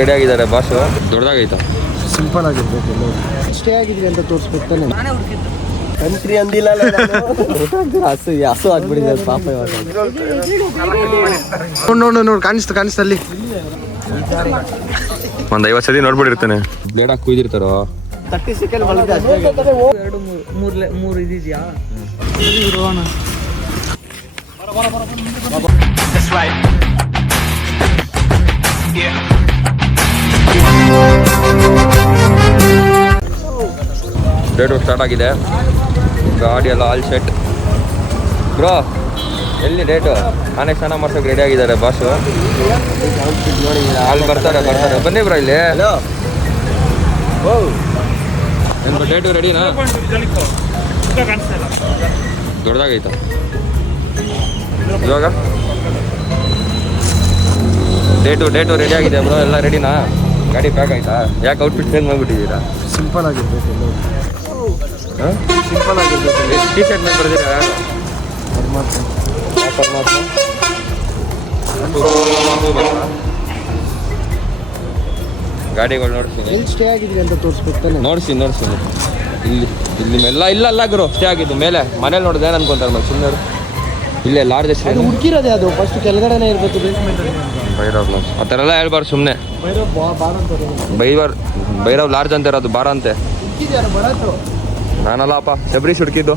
Ready ಆಗಿದ್ದಾರೆ boss. ದೊಡ್ಡದಾಗೈತಾ? Simple ಆಗಿರ್ಬೇಕು. Stay ಆಗಿದ್ರಿ ಅಂತ ತೋರಿಸ್ಬೇಕು ತಾನೆ. ಕಂಟ್ರಿ ಅಂದಿಲ್ಲ. ಹಸು ಆಗ್ಬಿಟ್ಟಿದೆ ಪಾಪ. ನೋಡು ಕಾಣಿಸ್ತಾ ಅಲ್ಲಿ. ಒಂದ್ 50 ಸತಿ ನೋಡ್ಬಿಟ್ಟಿರ್ತಾನೆ. ಬ್ಲೇಡ್ ಹಾಕಿ ಕುಯ್ದಿರ್ತಾರೋ. 30 ಸೆಕೆಂಡ್ ಒಳಗೆ 2-3 ಇದೆಯಾ? ಡೇಟು ಸ್ಟಾರ್ಟ್ ಆಗಿದೆ. ಗಾಡಿ ಎಲ್ಲ ಆಲ್ ಸೆಟ್. ಬ್ರೋ ಎಲ್ಲಿ ಡೇಟು? ನಾನೇ ಸ್ನಾನ ಮಾಡ್ಸೋಕೆ ರೆಡಿ ಆಗಿದ್ದಾರೆ ಬಾಸು. ಅಲ್ಲಿ ಬರ್ತಾರೆ ಬನ್ನಿ ಬ್ರೋ ಇಲ್ಲಿ. ಏನು ಡೇಟು ರೆಡಿನಾ? ದೊಡ್ಡದಾಗೈತಾ ಇವಾಗ? ಡೇಟು ರೆಡಿ ಆಗಿದೆ ಬ್ರೋ. ಎಲ್ಲ ರೆಡಿನಾ? ಗಾಡಿ ಪ್ಯಾಕ್ ಆಯ್ತಾ? ಯಾಕೆ ಔಟ್ಫಿಟ್ ಚೇಂಜ್ ಮಾಡಿಬಿಟ್ಟಿದ್ದೀರಾ? ಸಿಂಪಲ್ ಆಗಿರ್ಬೇಕು. ಸಿಂಪಲ್ ಆಗಿರ್ಬೇಕು. ಟೀ ಶರ್ಟ್ ಮೇಲೆ ಬರ್ದಿರಾ? ಗಾಡಿಗಳು ನೋಡ್ತೀನಿ. ಸ್ಟೇ ಆಗಿದ್ರಿ ಅಂತ ತೋರಿಸ್ಬೇಕು ತಾನೆ. ನೋಡ್ತೀನಿ ಇಲ್ಲಿ ಇಲ್ಲ ಗುರು ಸ್ಟೇ ಆಗಿದ್ದು ಮೇಲೆ. ಮನೇಲಿ ನೋಡಿದೆ ಏನು ಅನ್ಕೊಂತಾರೆ ಮತ್ತೆ ಸುಮ್ಮನೆ. ಇಲ್ಲೇ ಲಾಡ್ಜ್ ಹೆಸರು ಹುಡುಕಿರೋದೇ ಅದು. ಫಸ್ಟ್ ಕೆಳಗಡೆನೇ ಇರಬೇಕು. ಭೈರವ್ ಲಾಡ್ಜ್ ಆ ಥರ ಎಲ್ಲ ಹೇಳ್ಬಾರ್ದು ಸುಮ್ಮನೆ. ಭೈರವ್ ಲಾಡ್ಜ್ ಅಂತ ಇರೋದು ಬಾರ ಅಂತೆ. ನಾನಲ್ಲಪ್ಪ ಶಬರೀಶ್ ಹುಡುಕಿದ್ದು.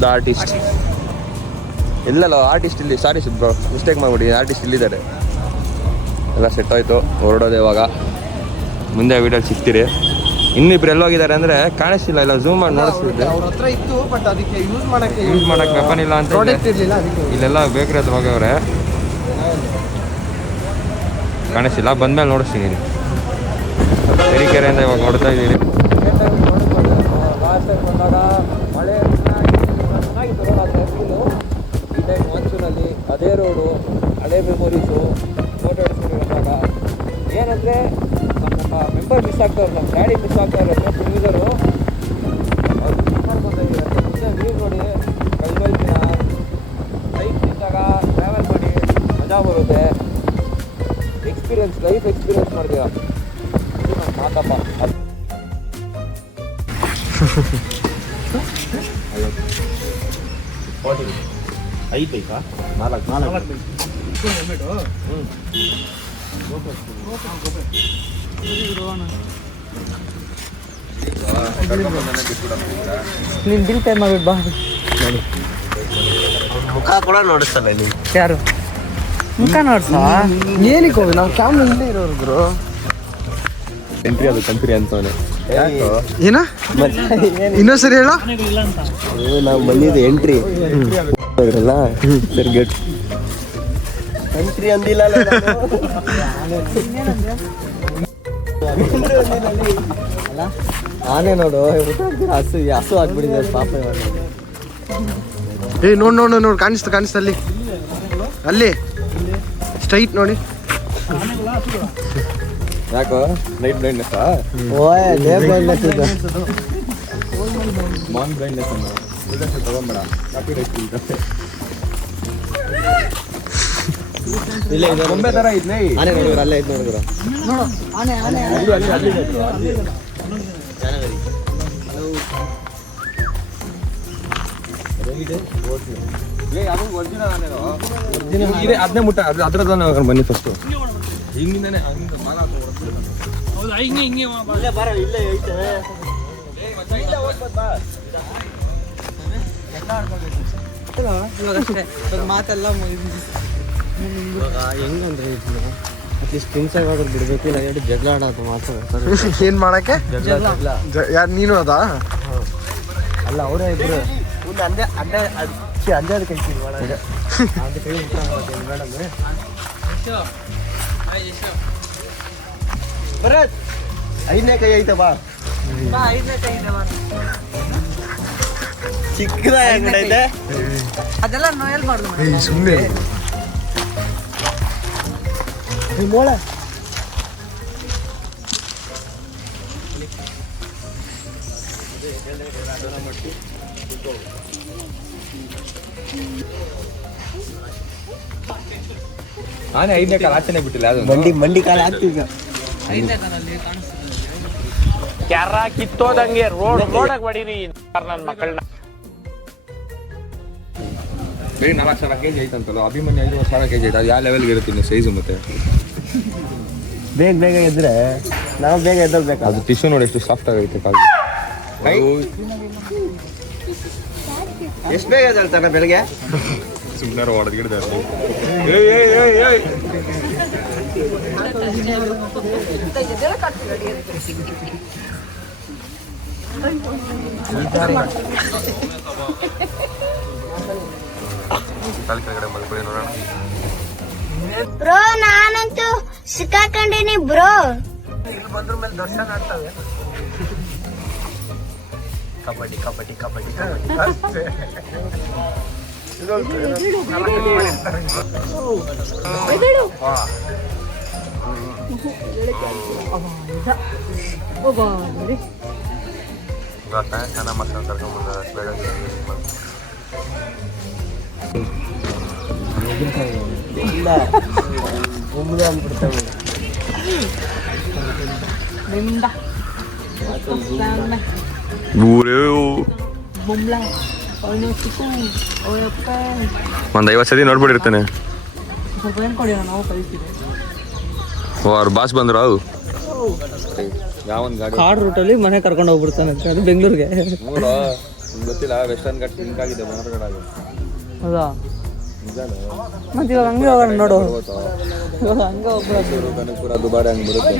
ದ ಆರ್ಟಿಸ್ಟ್ ಇಲ್ಲಲ್ಲ ಆರ್ಟಿಸ್ಟ್ ಇಲ್ಲಿ. ಸಾರಿ ಬ್ರೋ ಮಿಸ್ಟೇಕ್ ಮಾಡ್ಬಿಡಿ. ಆರ್ಟಿಸ್ಟ್ ಇಲ್ಲಿದ್ದಾರೆ. ಎಲ್ಲ ಸೆಟ್ ಆಯಿತು. ಹೊರಡೋದು ಇವಾಗ. ಮುಂದೆ ವೀಡಿಯೋ ಸಿಗ್ತೀರಿ. ಇನ್ನಿಬ್ರು ಎಲ್ಲೋಗಿದ್ದಾರೆ ಅಂದರೆ ಕಾಣಿಸ್ತಿಲ್ಲ. ಇಲ್ಲ ಝೂಮ್ ಮಾಡಿ ನೋಡಿಸ್ತಿದ್ದೆ. ಯೂಸ್ ಮಾಡೋಕ್ಕೆ ವೆಪನ್ ಇಲ್ಲ ಅಂತ ಇಲ್ಲೆಲ್ಲ ಬೇಕ್ರಿ ಹತ್ರ ಹೋಗವ್ರೆ. ಕಾಣಿಸ್ತಿಲ್ಲ. ಬಂದ್ಮೇಲೆ ನೋಡಿಸ್ತೀನಿ. ತರೀಕೆರೆಯಿಂದ ಇವಾಗ ನೋಡ್ತಾ ಇದ್ದೀರಿ. ಲಾಸ್ಟ್ ಟೈಮ್ ಬಂದಾಗ ಮಳೆ ಚೆನ್ನಾಗಿತ್ತು ರೋಡ್. ಈ ಟೈಮ್ ಮಾನ್ಸೂನಲ್ಲಿ ಅದೇ ರೋಡು ಹಳೆ ಮೆಮೊರೀಸು ಫೋಟೋ ಹಿಡಿಸ್ಕೊಂಡಿರುವಾಗ ಏನಂದರೆ ನಮ್ಮ ಮೆಂಬರ್ ಮಿಸ್ ಆಗ್ತಾವ್ರು. ನಮ್ಮ ಡ್ಯಾಡಿ ಮಿಸ್ ಆಗ್ತಾವ್ರೆ. ಯೂಸರು ಅವ್ರು ಮಿಸ್ ಮಾಡ್ಕೊತಾ ಇದ್ದಾರೆ. ಮುಂದೆ ವ್ಯೂ ನೋಡಿ ಕೈಗೊಳ್ತಿನ ಲೈಫ್ ಇದ್ದಾಗ ಟ್ರಾವೆಲ್ ಮಾಡಿ ಮಜಾ ಬರುತ್ತೆ. ಲೈಫ್ ಎಕ್ಸ್ಪೀರಿಯನ್ಸ್ ಮಾಡ್ತೀರ. ಅದು ನಮ್ಮ ಮಾತಪ್ಪ. ಐದೈತಾ? 4 ನೀನು ಬಿಲ್ ಪೇ ಮಾಡ್ಬಿಟ್ಟು ಬಾ. ಮುಖ ಕೂಡ ನೋಡಿಸ್ತಲ್ಲ ಇಲ್ಲಿ. ಯಾರು ಮುಖ ನೋಡ್ಸ? ಏನಕ್ಕೆ ಹೋಗಿ ನಾವು ಕ್ಯಾಮ್ರಾ ಇಲ್ಲೇ ಇರೋರು. ಎಂಟ್ರಿ ಅದು ಕಂಪ್ನಿ ಅಂತವನೆ. ಏನ ಇನ್ನೊಂದು ಸರಿ ಹೇಳ. ನಾವು ಬಂದಿದ್ದು ಎಂಟ್ರಿ ಅಲ್ಲ ಸರ್. ಗೇಟ್ ಕಂಟ್ರಿ ಅಂದಿಲ್ಲ. ನಾನೇ ನೋಡು ಹಸು ಆಗ್ಬಿಟ್ಟಿದೆ ಪಾಪ. ನೋಡು ಕಾಣಿಸ್ತಾ ಅಲ್ಲಿ ಸ್ಟ್ರೈಟ್ ನೋಡಿ. ಯಾಕೋ ನೈಟ್ ಬ್ಲೈಂಡ್ನೆಸ್? ಮಾನ್ ಬ್ಲೈಂಡ್ನೆಸ್ ತಗೊಂಬೇಡ. ಇಲ್ಲ ಬೊಂಬೆ ಥರ ಇದ್ನೇ. ಆನೆ ನೋಡಿದ್ರು ಅಲ್ಲೇ ಇದು ನೋಡಿದ್ರು. ಅದನ್ನೇ ಮುಟ್ಟ ಅದ್ರದ್ದು ಬನ್ನಿ ಫಸ್ಟು. ಹಿಂಗಿಂದಾನೆ ಮಾತೆಲ್ಲ ಹೆಂಗಂದ್ರೆ ಅಟ್ಲೀಸ್ಟ್ ಫ್ರೆಂಡ್ಸ್ ಆಗಾದ್ರೂ ಬಿಡಬೇಕು. ಇಲ್ಲ ಎರಡು ಜಗಳ ಆಡೋದು ಮಾತಾಡ್ತಾರೆ. ಏನು ಮಾಡೋಕ್ಕೆ? ಯಾರು ನೀನು ಅದಾ? ಅಲ್ಲ ಅವರೇ ಇಬ್ಬರು ಅಂಜಾದ ಕೈತೀನಿ ಒಳಗೆ. ಅದು ಕೈ ಮೇಡಮ್ ಭರತ್ 5ನೇ ಕೈ ಐತೆ ಬಾ. 5ನೇ ಕೈ ಚಿಕ್ಕದ ಹೆಂಗೈತೆ ಅದೆಲ್ಲ ನೋಯಲ್ ಮಾಡ್ದು ಸುಮ್ಮನೆ ಮೋಳ. ನಾನೇ 5ನೇ ಕಾಲ ಆಚೆನೆ ಬಿಟ್ಟಿಲ್ಲ ಅದು ಮಂಡಿ ಕಾಲ ಆಗ್ತಿದ್ದ. 5ನೇ ಕಾಲಲ್ಲಿ ಕಾಣಿಸ್ತದೆ. ಕ್ಯಾರ ಕಿತ್ತೋದಂಗೆ ರೋಡಾಗ ಹೊಡೀರಿ ನನ್ನ ಮಕ್ಕಳನ್ನ. 4,000 kg ಐತಂತಲ್ಲ, ಅಭಿಮನ್ಯು 5,000 kg ಐತೆ. ಅದು ಯಾವ ಲೆವೆಲ್ಗೆ ಇರುತ್ತೆ ಸೈಜು? ಮತ್ತೆ ಬೇಗ ಇದ್ರೆ ನಾವು ಬೇಗ ಎದ್ದಲ್ಬೇಕು. ಅದು ಟಿಶ್ಯೂ ನೋಡಿ ಎಷ್ಟು ಸಾಫ್ಟ್ ಆಗೈತೆ ಕಾಲು. ಎಷ್ಟು ಬೇಗ ಎದ್ದೇಳ್ತಾನೆ ಬೆಳಗ್ಗೆ? ಸುಮ್ಮನೆ ಹೊಡೆದು ಗಿಡದ ಬ್ರೋ ನಾನಂತೂ ಸಿಕ್ಕಾಕೊಂಡಿನಿ ಬ್ರೋ. ಇಲ್ಲಿ ಬಂದ್ರ ಮೇಲೆ ದರ್ಶನ ಆಗ್ತವೆ. ಕಬಡ್ಡಿ ಅಷ್ಟೇ. ಇಲ್ಲ ಒಮ್ಮೆ ಅಂದ್ಬಿಡ್ತೇವೆ. ಒಂದು 50 ಸತಿ ನೋಡ್ಬಿಟ್ಟಿರ್ತಾನೆ. ನಾವು ಕಲಿತೀವಿ. ಅವ್ರ ಬಾಸ್ ಬಂದ್ರು ಅವು ಯಾವೊಂದು ಗಾಡಿ ಕಾಡ್ ರೂಟಲ್ಲಿ ಮನೆ ಕರ್ಕೊಂಡು ಹೋಗ್ಬಿಡ್ತಾನೆ ಅಂತ. ಅದು ಬೆಂಗಳೂರಿಗೆ. ನೋಡು ಗೊತ್ತಿಲ್ಲ, ವೆಸ್ಟರ್ನ್ ಘಾಟ್ ಲಿಂಕ್ ಆಗಿದೆ ಮನೋರ್ಗಡಾಗ. ಹೌದಾ? ಮತ್ತೆ ಇವಾಗ ಹಂಗೆ ಹೋಗೋಣ ನೋಡು. ಇವಾಗ ಹಂಗೆ ಹೋಗ್ಬೋದು. ಕನಕಪುರ ದುಬಾರಿ ಹಂಗೆ ಬರುತ್ತೆ,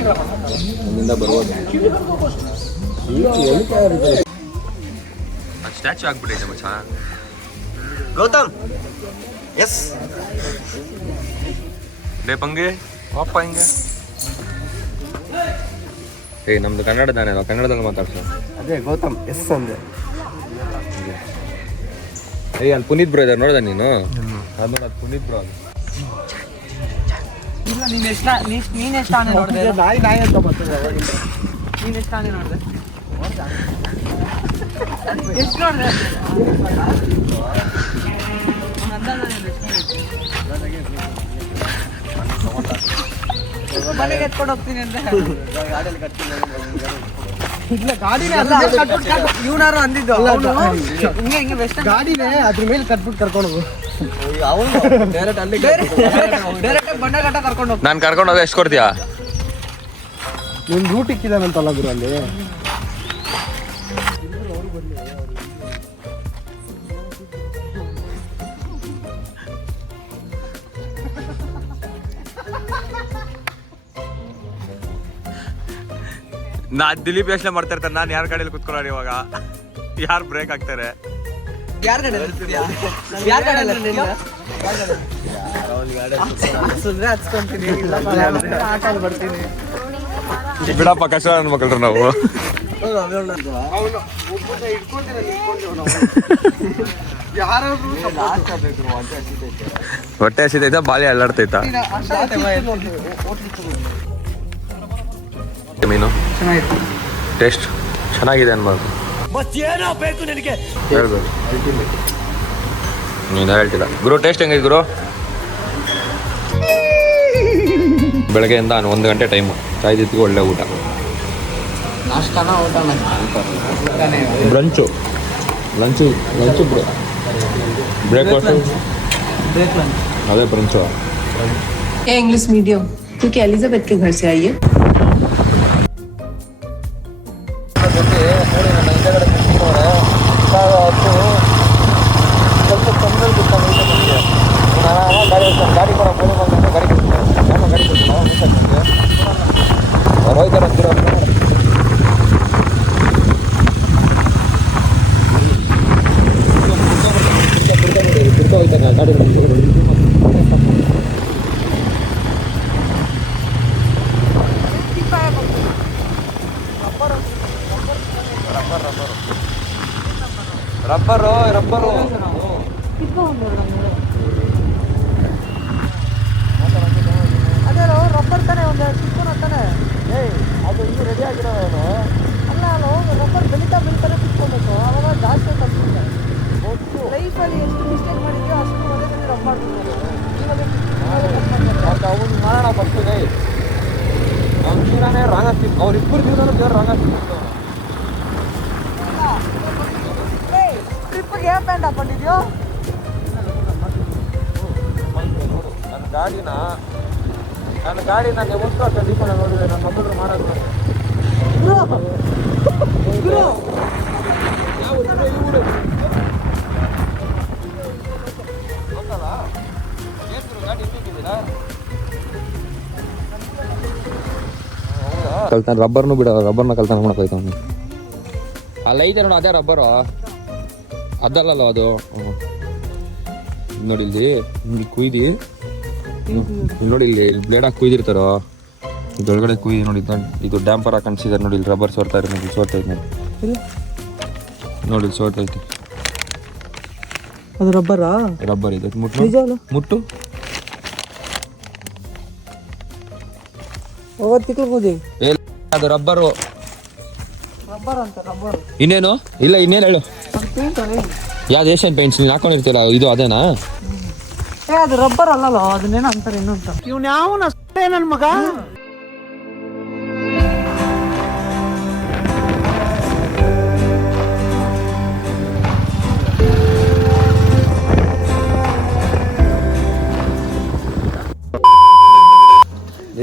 ಅಲ್ಲಿಂದ ಬರ್ಬೋದು. ಸ್ಟ್ಯಾಚು ಆಗ್ಬಿಟ್ಟೈತೆ ಮಚ್ಚ. ಗೌತಮ್ ಎಸ್ ಡೇ ಪಂಗೆ ವಾಪ ಹಿಂಗೆ. ನಮ್ದು ಕನ್ನಡದಾನೆ, ನಾವು ಕನ್ನಡದಲ್ಲಿ ಮಾತಾಡ್ಸೋ. ಅದೇ ಗೌತಮ್ ಎಸ್ ಅಂದೆ. ಅಲ್ಲಿ ಪುನೀತ್ ಬ್ರೋ ಇದಾರೆ ನೋಡ್ದ ನೀನು? ಅದು ನೋಡ, ಅದು ಪುನೀತ್ ಬ್ರೋ. ಅದು ಇಲ್ಲ, ನೀನ್ ಎಷ್ಟು ಆನೆ ನೋಡಿದೆ? ನಾಯಿ ಅಂತ ಬರ್ತದೆ. ನೀನ್ ಎಷ್ಟು ಆನೆ ನೋಡಿದೆ? ಎಷ್ಟು ನೋಡಿದೆ? ಮನೆಗೆ ಎತ್ಕೊಂಡು ಹೋಗ್ತೀನಿ ಅಂತ. ಇಲ್ಲ ಗಾಡಿನೇ ಇವನಾರು ಅಂದಿದ್ದು. ಹಿಂಗೆ ಬೆಸ್ಟ್ ಗಾಡಿನೇ ಅದ್ರ ಮೇಲೆ ಕಟ್ಬಿಟ್ಟು ಕರ್ಕೊಂಡು ಹೋಗು. ಡೈರೆಕ್ಟ್ ಬಂಡೆಘಟ್ಟ ಕರ್ಕೊಂಡು ಹೋಗ್ತೀನಿ. ನಾನು ಕರ್ಕೊಂಡು ಹೋಗ ಎಷ್ಟು ಕೊಡ್ತೀಯಾ? ನಿನ್ ರೂಟ್ ಇಕ್ಕಿದಾನಂತಲ್ಲ ಗುರು ಅಲ್ಲಿ. ದಿಲೀಪ್ ಯೋಚನೆ ಮಾಡ್ತಾ ಇರ್ತಾರೆ, ನಾನು ಯಾರ ಗಾಡಿಯಲ್ಲಿ ಕುತ್ಕೊಳ್ಳೋರು ಇವಾಗ, ಯಾರು ಬ್ರೇಕ್ ಆಗ್ತಾರೆ. ಯಾರ ಗಾಡಿ ಯಾರ ಗಾಡಿ ಸುಮ್ಮನೆ ಹಚ್ಕೊಂತೀನಿ. ಆಟಲ್ಲಿ ಬರ್ತೀನಿ. ಬಿಡಪ್ಪ, ಕಷ್ಟ ಅನ್ಬೇಕಲ್ರ ನಾವು. ಹೊಟ್ಟೆ ಹಸಿತೈತಾ, ಬಾಲಿ ಅಲ್ಲಾಡ್ತೈತಾ? ಮೀನು ಚೆನ್ನಾಗಿತ್ತು. ಟೇಸ್ಟ್ ಚೆನ್ನಾಗಿದೆ ಅನ್ಬೋದು. ಹೇಳ್ಬೇಕು, ನೀನು ಹೇಳ್ತಿಲ್ಲ ಗುರು. ಟೇಸ್ಟ್ ಹೆಂಗಿದೆ ಗುರು? ಬೆಳಗ್ಗೆಯಿಂದ 1 ಗಂಟೆ ಟೈಮು ಕಾಯ್ದಿತ್ತು. ಒಳ್ಳೆ ಊಟ, ನಾಷ್ಟಾನ ಊಟನ? ಬ್ರಂಚು ಲಂಚು ಬ್ರೇಕ್ಫಾಸ್ಟು ಅದೇ ಬ್ರಂಚು. इंग्लिश मीडियम क्योंकि एलिजाबेथ के घर से आई है. ರಬ್ಬರು ಅದೇ ರಬ್ಬರ್ ತಾನೆ, ಒಂದು ಚಿಕ್ಕನ ತಾನೆ. ಅದು ಇನ್ನೂ ರೆಡಿ ಆಗಿರೋನು ಅಲ್ಲ ರಬ್ಬರ್ ಬೆಳೀತಾನೆ ಕಿತ್ಕೊಬೇಕು. ಅವಾಗ ಜಾಸ್ತಿ ತಪ್ಪಿಲ್ಲ. ಲೈಫ್ ಲೈಫಲ್ಲಿ ಎಷ್ಟು ಮಿಸ್ಟೇಕ್ ಮಾಡಿದ್ಯೋ ಅಷ್ಟು ಒಂದೇ ಸತಿ ರಬ್ ಮಾಡ್ಬಿಡ್ಬೋದು. ಅವ್ನು ಮಾಡೋಣ ಫಸ್ಟು ಗೈ ಅವ್ನ ಜೀವನನೇ ರಾಂಗ್ ಆಗ್ತಿತ್ತು, ಅವ್ರಿಬ್ಬರು ಜೀವನ ದೇವ್ರು ರಾಂಗ್ ಆಗ್ತಿತ್ತು. ಟ್ರಿಪ್ಪಿಗೆ ಯಾವ ಪ್ಯಾಂಟ್ ಹಾಕೊಂಡಿದ್ಯೋ? ನನ್ನ ಗಾಡಿನ ಯಾವತ್ತೂ ಅಷ್ಟು ದೀಪನ ನೋಡಿದ್ರೆ ನನ್ನ ಮಕ್ಕಳು ಮಾಡೋದು ಕಲ್ತಾನೆ. ರಬ್ಬರ್ನು ಬಿಡ, ರಬ್ಬರ್ನ ಕಲ್ತಾನೆ ಮಾಡಕ್ ಹೋಯ್ತಾನೆ. ಅಲ್ಲ ಐತೆ ನೋಡು, ಅದೇ ರಬ್ಬರು ಅದಲ್ಲಲ್ಲ ಅದು. ನೋಡಿ ಇಲ್ಲಿ ಕುಯ್ದು ನೋಡಿ, ಇಲ್ಲಿ ಬ್ಲೇಡ್ ಹಾಕಿ ಕುಯ್ದಿರ್ತಾರೋ, ಇದೊಳಗಡೆ ಕುಯ್ದು ನೋಡಿ. ಇದು ಡ್ಯಾಂಪರ್ ಹಾಕಿ ಅನ್ಸಿದಾರೆ ನೋಡಿ. ಇಲ್ಲಿ ರಬ್ಬರ್ ಸೋರ್ತಾ ಇರೋ ನೋಡಿ, ಸೋರ್ತೈತೆ ನೋಡಿ. ನೋಡಿ ಸೋರ್ತೈತೆ, ಅದು ರಬ್ಬರಾ? ರಬ್ಬರ್ ಇದೆ. ಮುಟ್ಟು ಹೋಗೋದು ತಿಕ್ಕೋದಿ. ಅದು ರಬ್ಬರು. ರಬ್ಬರ್ ಅಂತ ರಬ್ಬರ್. ಇನ್ನೇನು ಇಲ್ಲ, ಇನ್ನೇನು ಹೇಳು. ಅದು ಪೇಂಟ್ ಅಲ್ಲ. ಯಾವ್ದು ಏಷ್ಯನ್ ಪೇಂಟ್ಸ್ ನೀನು ಹಾಕೊಂಡಿರ್ತೀರ, ಇದು ಅದೇನಾ? ಅದು ರಬ್ಬರ್ ಅಲ್ಲಲ್ಲ, ಅದನ್ನೇನೋ ಅಂತಾರೆ ಇನ್ನೂ ಅಂತ. ಇವ್ನು ಯಾವನ ನನ್ನ ಮಗ?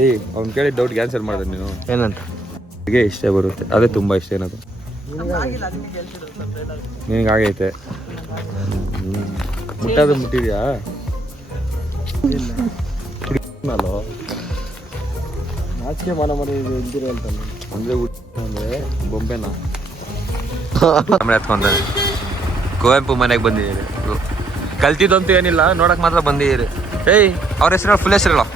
ಏಯ್ ಅವ್ನು ಕೇಳಿ ಡೌಟ್ಗೆ ಆನ್ಸರ್ ಮಾಡಿದೆ ನೀನು. ಏನಂತ? ನನಗೆ ಇಷ್ಟ ಬರುತ್ತೆ, ಅದೇ ತುಂಬ ಇಷ್ಟ. ಏನದು ನಿನಗಾಗೈತೆ? ಮುಟ್ಟೋದು ಮುಟ್ಟಿದ್ಯಾ? ನಾಚಿಕೆ ಮನೆ ಇದ್ದಿರ ಅಂತಲ್ಲ ಅಂದರೆ ಅಂದರೆ ಬೊಂಬೆನಾ ಆಮೇಲೆ ಎತ್ಕೊಂತಾರೆ. ಕುವೆಂಪು ಮನೆಗೆ ಬಂದಿದ್ದೀರಿ, ಕಲ್ತಿದ್ದಂತೂ ಏನಿಲ್ಲ, ನೋಡಕ್ ಮಾತ್ರ ಬಂದಿದ್ದೀರಿ. ಏಯ್ ಅವ್ರ ಹೆಸರು ಫುಲ್ ಹೆಸರು ಹೇಳೋ.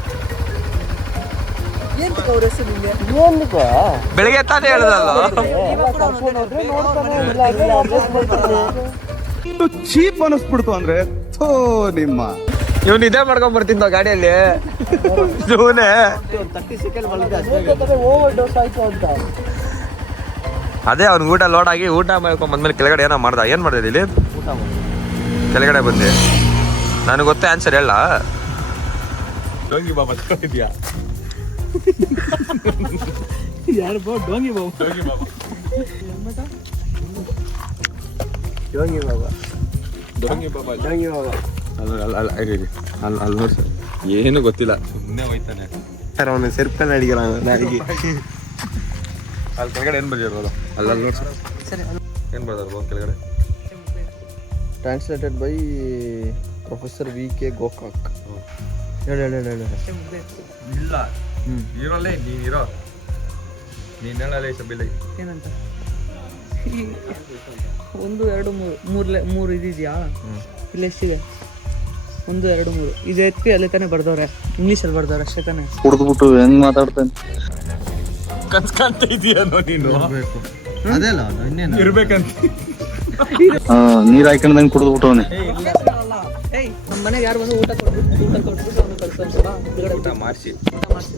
ಅವ್ರ ಹೆಸರು ನಿಮಗೆ ಬೆಳಿಗ್ಗೆ ತಾನೇ ಹೇಳ್ದಲ್ಲ. ಚೀಪ್ ಅನಿಸ್ಬಿಡ್ತು ಅಂದ್ರೆ ನಿಮ್ಮ ಇವ್ನು ಇದೇ ಮಾಡ್ಕೊಂಡ್ ಬರ್ತಿದ್ದ ಗಾಡಿಯಲ್ಲಿ. ಇವನೇ 30 ಸೆಕೆಂಡ್ ಓವರ್ ಡೋಸ್ ಆಯ್ತು ಅಂತ. ಅದೇ ಅವ್ನು ಊಟ ಲೋಡ್ ಆಗಿ ಊಟ ಮಾಡ್ಕೊಂಡ್ ಬಂದ್ಮೇಲೆ ಕೆಳಗಡೆ ಏನೋ ಮಾಡ್ದ. ಏನ್ ಮಾಡ್ದೆ ಇಲ್ಲಿ? ಕೆಳಗಡೆ ಬಂದೆ. ನನಗೆ ಗೊತ್ತೇ ಆನ್ಸರ್ ಹೇಳ. ಡೋಂಗಿ ಬಾಬಾ ಇದೆಯಾ? ಯಾರು ಬಾ ಡೋಂಗಿ ಬಾಬು? ಯೋಗಿ ಬಾಬಾ. ಅಲ್ಲಿ ನೋಡಿ ಸರ್, ಏನು ಗೊತ್ತಿಲ್ಲ, ಸುಮ್ಮನೆ ಹೋಯ್ತಾನೆ ಸರ್. ಅವನು ಸೆರ್ಪಲ್ಲಿ ಅಡಿಗೆಲ್ಲ ನಾಡಿಗೆ ಅಲ್ಲಿ ಕೆಳಗಡೆ ಏನು ಬರ್ದಿರೋದು? ಅಲ್ಲಿ ನೋಡಿ ಸರ್, ಏನು ಬರ್ದಾರ ಕೆಳಗಡೆ? Translated by professor VK Gokak. ಹೇಳು. ಇಲ್ಲ ಇರೋಲ್ಲೇ ನೀನು ಇರೋ, ನೀನು ಹೇಳಲ್ಲ ಸಬ್ಬಿಲ್ಲ. ಏನಂತ? 1 2 3 ಇದೆಯಾ? ಇಲ್ಲಿ ಎಷ್ಟಿದೆ? 1 2 3 ಇದು ಎತ್ತಿ ಅಲ್ಲಿ ತಾನೇ ಬರ್ದವ್ರೆ, ಇಂಗ್ಲೀಷಲ್ಲಿ ಬರ್ದವ್ರೆ ಅಷ್ಟೇ ತಾನೆ. ಕುಡ್ದ್ಬಿಟ್ಟು ಹೆಂಗ್ ಮಾತಾಡ್ತಾನೆ ಕನ್ಸ್ಕಂತ ಇದೆಯೋ ನೀನು? ಅದೆಲ್ಲ ಇನ್ನೇನು ಇರ್ಬೇಕಂತ. ನೀರ್ ಹಾಕೊಂಡಂಗೆ ಕುಡ್ದ್ಬಿಟ್ಟವನೆ. ನಮ್ಮ ಮನೆಗೆ ಯಾರು ಬಂದು ಊಟ ಕೊಟ್ಬಿಟ್ಟು ಅವ್ನು ಕಳ್ಸೋಣ. ಊಟ ಮಾಡಿಸಿ ಊಟ ಮಾಡ್ಸಿ